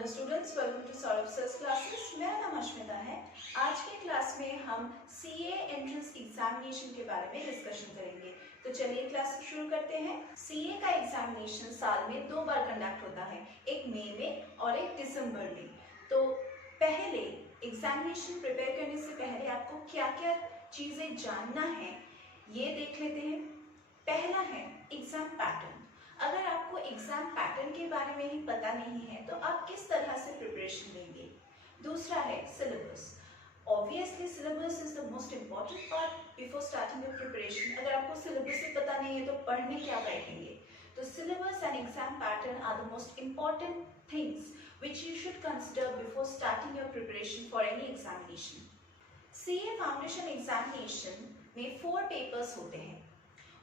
Hello students, welcome to Saurabh sir's classes. मेरा नाम अश्मिता है। आज के क्लास में हम सीए एंट्रेंस एग्जामिनेशन के बारे में डिस्कशन करेंगे। तो चलिए क्लास शुरू करते हैं। सीए का एग्जामिनेशन साल में 2 बार कंडक्ट होता है, एक मई में और एक दिसंबर में। तो पहले एग्जामिनेशन प्रिपेयर करने से पहले आपको क्या क्या चीज़ें जानना है ये देख लेते हैं। पहला है एग्जाम पैटर्न। अगर आपको एग्जाम पैटर्न के बारे में ही पता नहीं है तो आप किस तरह से प्रिपरेशन लेंगे। दूसरा है syllabus. Obviously syllabus is the most important part before starting your preparation. अगर आपको सिलेबस ही पता नहीं है तो पढ़ने क्या बैठेंगे। तो syllabus and exam pattern are the most important things which you should consider before starting your preparation for any examination. CA foundation examination में 4 पेपर्स होते हैं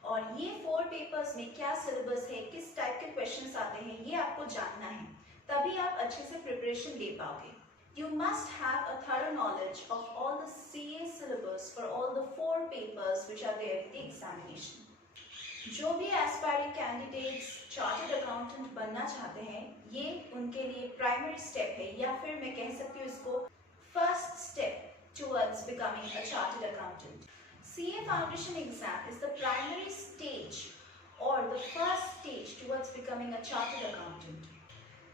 और ये 4 पेपर्स में क्या सिलेबस है, किस टाइप के क्वेश्चंस आते हैं, ये आपको जानना है, तभी आप अच्छे से प्रिपरेशन ले पाओगे। You must have a thorough knowledge of all the CA syllabus for all the 4 papers which are there in the examination. जो भी एस्पायरिंग कैंडिडेट्स चार्टर्ड अकाउंटेंट बनना चाहते हैं, ये उनके लिए प्राइमरी स्टेप है, या फिर मैं कह सकती हूँ इसको first step towards becoming a chartered accountant. CA Foundation exam is the primary stage or the first stage towards becoming a chartered accountant.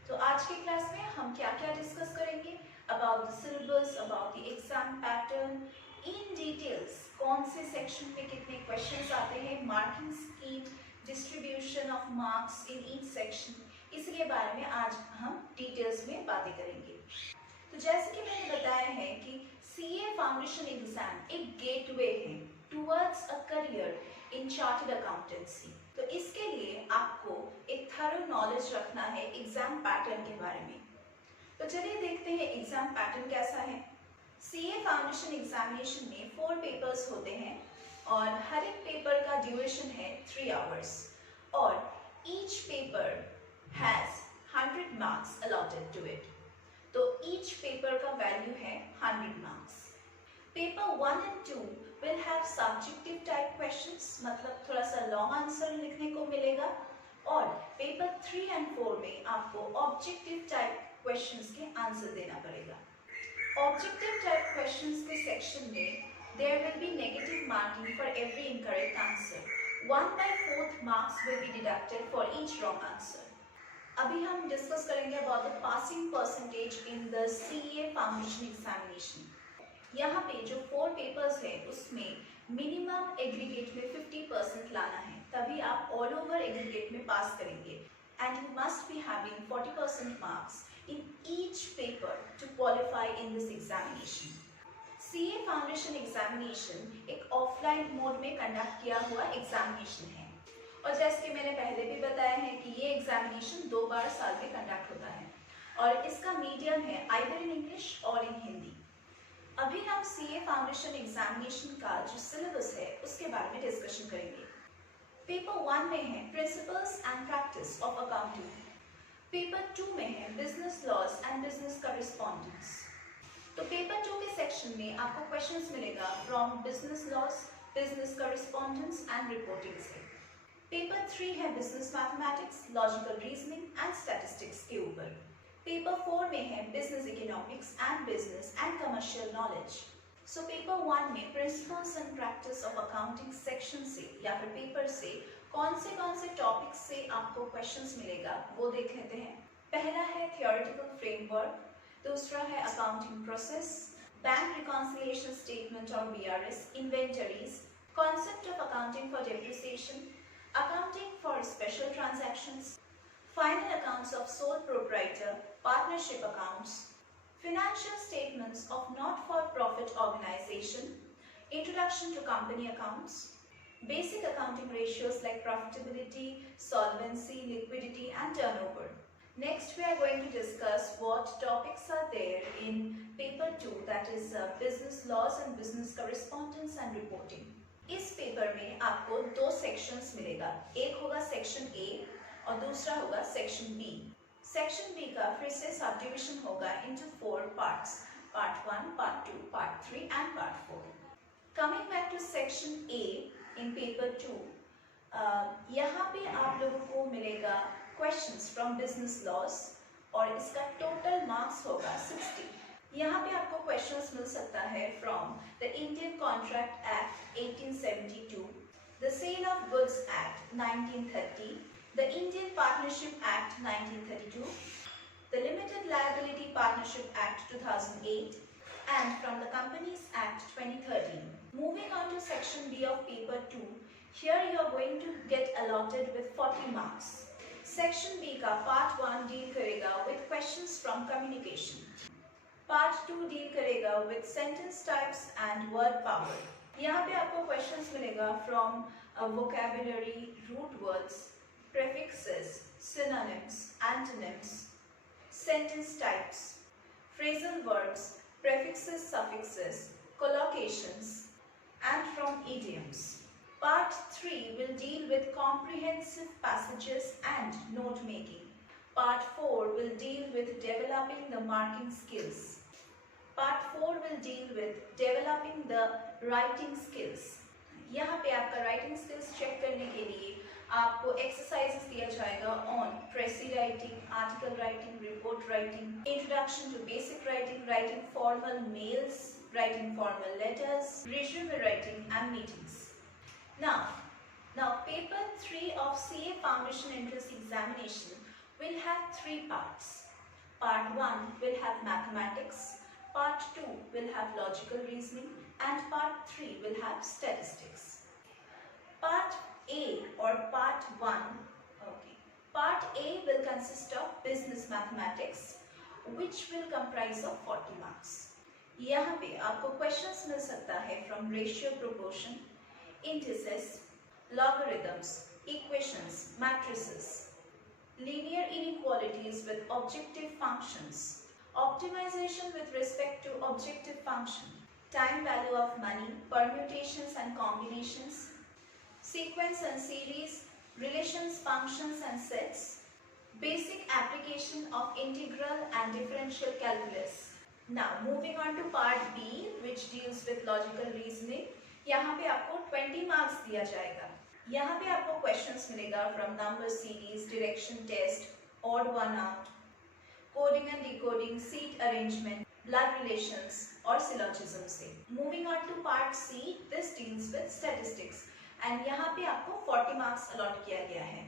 तो आज के क्लास में हम क्या-क्या डिस्कस करेंगे about the syllabus, about the exam pattern, in details कौन से section में कितने क्वेश्चंस आते हैं, marking scheme, distribution of marks in each section, इसके बारे में आज हम डिटेल्स में बातें करेंगे। तो जैसे कि मैंने बताया है कि सीए फाउंडेशन एग्जाम एक गेटवे है towards a career in chartered accountancy. तो इसके लिए आपको एक थरो नॉलेज रखना है एग्जाम पैटर्न के बारे में। तो चलिए देखते हैं एग्जाम पैटर्न कैसा है। सीए फाउंडेशन एग्जामिनेशन में 4 पेपर्स होते हैं और हर एक पेपर का ड्यूरेशन है 3 आवर्स और each paper has 100 marks allotted to it. तो ईच पेपर का वैल्यू है 100 marks. Paper 1 and 2 will have subjective type questions, मतलब थोड़ा सा लॉन्ग आंसर लिखने को मिलेगा, और पेपर 3 एंड 4 में आपको ऑब्जेक्टिव टाइप क्वेश्चंस के आंसर देना पड़ेगा। ऑब्जेक्टिव टाइप क्वेश्चंस के सेक्शन में there will be negative marking for every incorrect answer. 1/4 marks will be deducted for each wrong answer. अभी हम डिस्कस करेंगे about the passing percentage in the CA foundation examination. यहाँ पे जो 4 papers है उसमें मिनिमम एग्रीगेट में 50% लाना है, तभी आप ऑल ओवर एग्रीगेट में पास करेंगे। And you must be having 40% marks in each paper two qualify in this examination. CA foundation examination एक ऑफलाइन मोड में कंडक्ट किया हुआ एग्जामिनेशन है और जैसे कि मैंने पहले भी बताया है कि ये एग्जामिनेशन 2 बार साल में कंडक्ट होता है और इसका मीडियम है आइदर इन इंग्लिश और इन हिंदी। अभी हम सीए फाउंडेशन एग्जामिनेशन का जो सिलेबस है उसके बारे में डिस्कशन करेंगे। पेपर 1 में है principles and practice of accounting. Paper 2 में है business laws and business correspondence. तो पेपर 2 के सेक्शन में आपको क्वेश्चंस मिलेगा from business laws, business correspondence and reporting से। पेपर 3 है business mathematics, logical reasoning and statistics के ऊपर। पेपर 4 में है business economics and business and commercial knowledge. So paper 1 में principles and practice of accounting section से या फिर पेपर से कौन से टॉपिक्स से आपको क्वेश्चंस मिलेगा वो देख लेते हैं। पहला है थियोरेटिकल फ्रेमवर्क, दूसरा है accounting process, bank reconciliation statement और BRS, inventories, concept of accounting for depreciation, accounting for special transactions, final accounts of sole proprietor, partnership accounts, financial statements of not-for-profit organization, introduction to company accounts, basic accounting ratios like profitability, solvency, liquidity and turnover. Next we are going to discuss what topics are there in paper 2, that is business laws and business correspondence and reporting. इस पेपर में आपको 2 sections मिलेगा, एक होगा section A और दूसरा होगा सेक्शन बी। सेक्शन बी का फिर से सब डिविजन होगा into 4 parts, part 1, part 2, part 3 and part 4। Coming back to section A in paper 2, यहाँ पे आप लोगों को मिलेगा क्वेश्चंस फ्रॉम बिजनेस लॉज और इसका टोटल मार्क्स होगा 60। यहाँ पे आपको क्वेश्चंस मिल सकता है from the Indian contract act 1872, the sale of goods act 1930, the Indian partnership act 1932, the Limited Liability Partnership Act 2008, and from the Companies Act 2013. Moving on to section B of paper 2, here you are going to get allotted with 40 marks. Section B का part 1 deal करेगा with questions from communication. Part 2 deal करेगा with sentence types and word power. यहाँ पे आपको questions मिलेगा from vocabulary, root words, prefixes, synonyms, antonyms, sentence types, phrasal verbs, prefixes, suffixes, collocations, and from idioms. Part 3 will deal with comprehensive passages and note making. Part 4 will deal with developing the marking skills. Part 4 will deal with developing the writing skills. यहाँ पे आपका writing skills check करने के लिए आपको exercises दिया जाएगा on precis writing, article writing, report writing, introduction to basic writing, writing formal mails, writing formal letters, resume writing and meetings. Now paper 3 of CA Foundation Entrance Examination will have 3 parts. Part 1 will have mathematics, Part 2 will have logical reasoning, and Part 3 will have statistics. Part A or Part 1, Part A will consist of business mathematics, which will comprise of 40 marks. यहाँ पे आपको questions मिल सकता है from ratio proportion, indices, logarithms, equations, matrices, linear inequalities with objective functions, optimization with respect to objective function, time value of money, permutations and combinations, sequence and series, relations, functions and sets, basic application of integral and differential calculus. Now moving on to part B, which deals with logical reasoning. यहाँ पे आपको 20 marks दिया जाएगा. यहाँ पे आपको questions मिलेगा from number series, direction test, odd one out, coding and decoding, seat arrangement, blood relations और syllogism से. Moving on to part C, this deals with statistics. And यहाँ पे आपको 40 मार्क्स अलॉट किया गया है.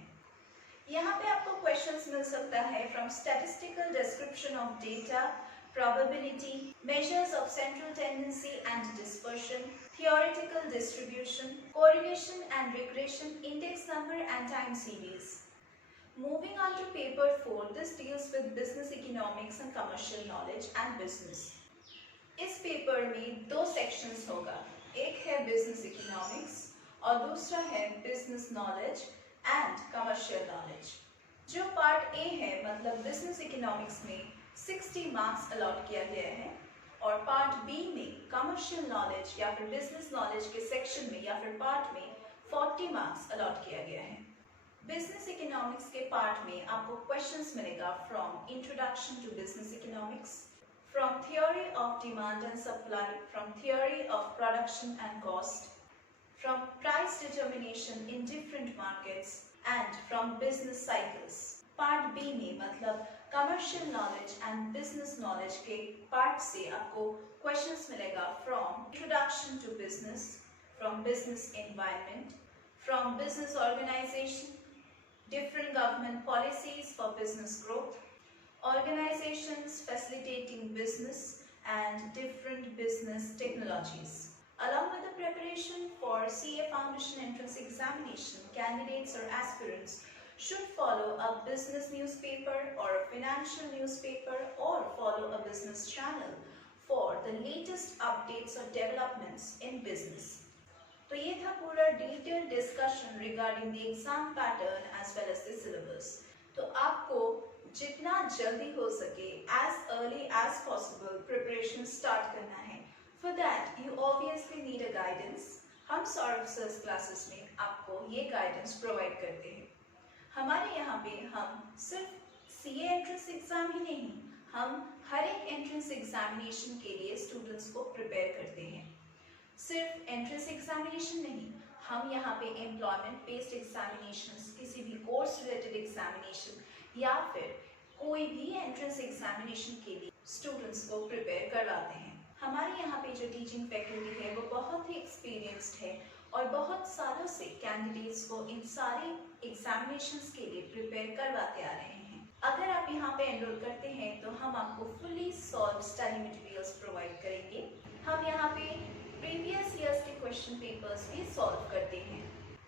यहाँ पे आपको क्वेश्चंस मिल सकता है from statistical description of data, probability, measures of central tendency and dispersion, theoretical distribution, correlation and regression, index number and time series. Moving on to paper 4, this deals with business economics and commercial knowledge and business. इस पेपर में 2 sections होगा. एक है business economics और दूसरा है business knowledge and commercial knowledge. जो पार्ट ए है मतलब बिजनेस इकोनॉमिक्स में 60 मार्क्स अलॉट किया गया है और पार्ट बी में कमर्शियल नॉलेज या फिर बिजनेस नॉलेज के सेक्शन में या फिर पार्ट में 40 मार्क्स अलॉट किया गया है. बिजनेस इकोनॉमिक्स के पार्ट में आपको क्वेश्चंस मिलेगा from introduction to business economics, from theory of demand and supply, from theory of production and cost, from price determination in different markets and from business cycles. Part B में मतलब commercial knowledge and business knowledge के part से आपको questions मिलेगा from introduction to business, from business environment, from business organization, different government policies for business growth, organizations facilitating business and different business technologies. Along with the preparation for CA Foundation Entrance Examination, candidates or aspirants should follow a business newspaper or a financial newspaper or follow a business channel for the latest updates or developments in business. तो ये था पूरा detailed discussion regarding the exam pattern as well as the syllabus. तो आपको जितना जल्दी हो सके as early as possible preparation start करना है. For that, you obviously need a guidance. हम सौरभ सर्स क्लासेस में आपको ये गाइडेंस प्रोवाइड करते हैं. हमारे यहाँ पे हम सिर्फ CA एंट्रेंस एग्जाम ही नहीं, हम हर एक एंट्रेंस एग्जामिनेशन के लिए स्टूडेंट्स को प्रिपेयर करते हैं. सिर्फ एंट्रेंस एग्जामिनेशन नहीं, हम यहाँ पे एम्प्लॉयमेंट बेस्ड एग्जामिनेशंस, किसी भी कोर्स रिलेटेड एग्जामिनेशन या फिर कोई भी एंट्रेंस एग्जामिनेशन के लिए स्टूडेंट्स को प्रिपेयर करवाते हैं। हमारे यहाँ पे जो टीचिंग फैकल्टी है वो बहुत ही एक्सपीरियंस्ड है और बहुत सालों से कैंडिडेट्स को इन सारे एग्जामिनेशंस के लिए प्रिपेयर करवाते आ रहे हैं। अगर आप यहाँ पे एनरोल करते हैं तो हम आपको fully solve study materials provide करेंगे। हम यहाँ पे प्रीवियस ईयर्स के क्वेश्चन पेपर्स भी सॉल्व करते हैं।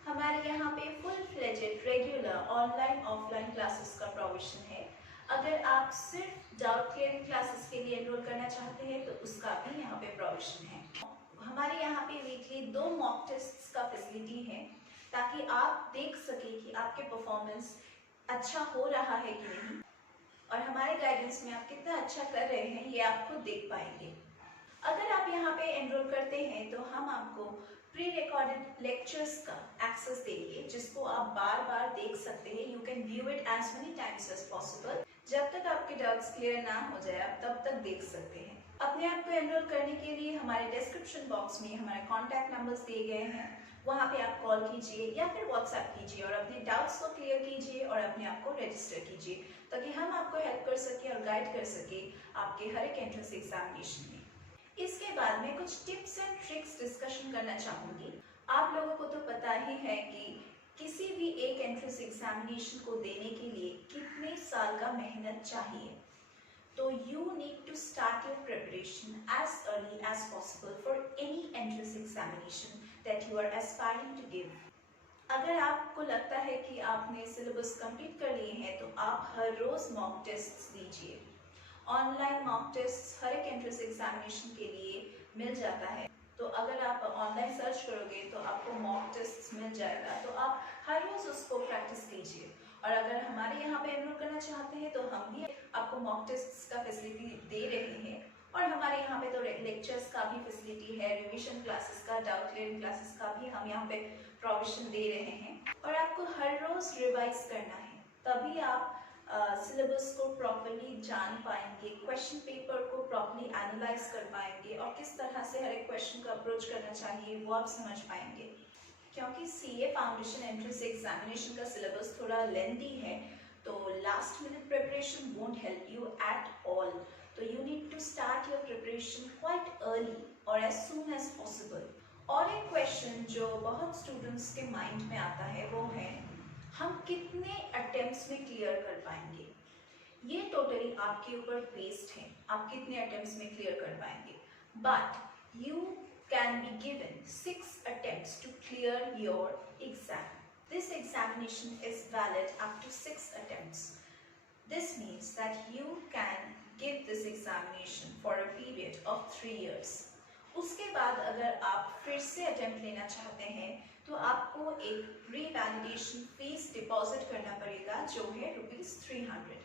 हमारे यहाँ पे full fledged regular online offline classes का प्रोविजन है। अगर आप सिर्फ डाउट क्लियरिंग क्लासेस के लिए एनरोल करना चाहते हैं तो उसका भी यहाँ पे प्रोविजन है। हमारे यहाँ पे वीकली 2 मॉक टेस्ट्स का फैसिलिटी है ताकि आप देख सके कि आपके परफॉर्मेंस अच्छा हो रहा है कि नहीं और हमारे गाइडेंस में आप कितना अच्छा कर रहे हैं ये आप खुद देख पाएंगे। अगर आप यहाँ पे एनरोल करते हैं तो हम आपको प्री रिकॉर्डेड लेक्चर्स का एक्सेस देंगे जिसको आप बार बार देख सकते हैं। You can view it as many times as possible. जब तक आपके डाउट्स क्लियर ना हो जाए आप तब तक देख सकते हैं। अपने आप को एनरोल करने के लिए हमारे डिस्क्रिप्शन बॉक्स में हमारे कॉन्टैक्ट नंबर्स दिए गए हैं, वहाँ पे आप कॉल कीजिए या फिर व्हाट्सएप कीजिए और अपने डाउट्स को क्लियर कीजिए और अपने आप को रजिस्टर कीजिए ताकि हम आपको हेल्प कर सके और गाइड कर सके आपके हर एक एंट्रेंस एग्जामिनेशन में। इसके बाद मैं कुछ टिप्स एंड ट्रिक्स डिस्कशन करना चाहूँगी। आप लोगों को तो पता ही है कि किसी भी एक एंट्रेंस एग्जामिनेशन को देने के लिए कितने साल का मेहनत चाहिए। तो you need to start your preparation as early as possible for any entrance examination that you are aspiring to give. अगर आपको लगता है कि आपने सिलेबस कंप्लीट कर लिए हैं तो आप हर रोज मॉक टेस्ट दीजिए। ऑनलाइन मॉक टेस्ट हर एक एंट्रेंस एग्जामिनेशन के लिए मिल जाता है, तो अगर आप ऑनलाइन सर्च करोगे तो आपको मॉक टेस्ट मिल जाएगा, तो आप हर रोज उसको प्रैक्टिस कीजिए। और अगर हमारे यहाँ पे एनरोल करना चाहते हैं तो हम भी आपको मॉक टेस्ट का फैसिलिटी दे रहे हैं और हमारे यहाँ पे तो लेक्चर्स का भी फैसिलिटी है, रिवीजन क्लासेस का, डाउट क्लियरिंग क्लासेस का भी हम यहाँ पे प्रोविजन दे रहे हैं। और आपको हर रोज रिवाइज करना है, तभी आप सिलेबस को प्रॉपर्ली जान पाएंगे, क्वेश्चन पेपर को प्रॉपर्ली एनालाइज कर पाएंगे और किस तरह से हर एक क्वेश्चन को अप्रोच करना चाहिए वो आप समझ पाएंगे। क्योंकि सीए फाउंडेशन एंट्रेंस एग्जामिनेशन का सिलेबस थोड़ा लेंथी है तो last minute preparation won't help you at all. तो you need to start your preparation quite early और एज सून एज पॉसिबल। और एक क्वेश्चन जो बहुत स्टूडेंट्स के माइंड में आता है वो है हम कितने अटेम्प्ट्स में क्लियर कर पाएंगे। ये टोटली आपके ऊपर बेस्ड है, आप कितने अटेम्प्ट्स में क्लियर कर पाएंगे। But you can be given 6 attempts to clear your exam. This examination is valid up to 6 attempts. This means that you can give this examination for a period of 3 years. उसके बाद अगर आप फिर से attempt लेना चाहते हैं तो आपको एक रीवैलिडेशन फीस डिपॉजिट करना पड़ेगा जो है ₹300,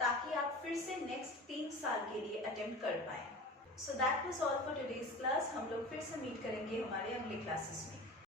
ताकि आप फिर से नेक्स्ट 3 साल के लिए अटेम्प्ट कर पाएं। So that was all for today's class. हम लोग फिर से मीट करेंगे हमारे अगले क्लासेस में।